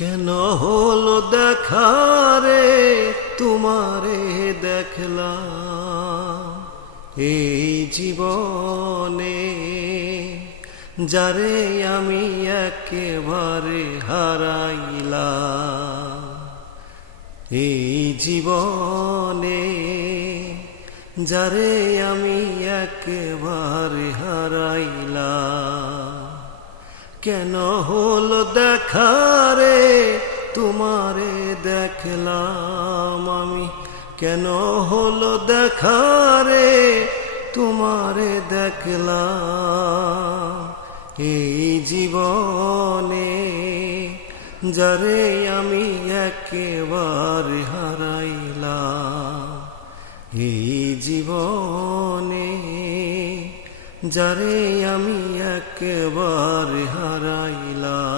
কেন হলো দেখা রে তোমারে দেখলাম এই জীবনে, যারে আমি একেবারে হারাইলাম এই জীবনে, যারে আমি একেবারে হারাইলাম। কেন হলো দেখা রে তোমারে দেখলাম আমি, কেন হলো দেখা রে তোমারে দেখলাম এই জীবনে, যারে আমি একেবারে হারাইলাম এই জীবনে, যারে আমি একেবারে হারাইলাম।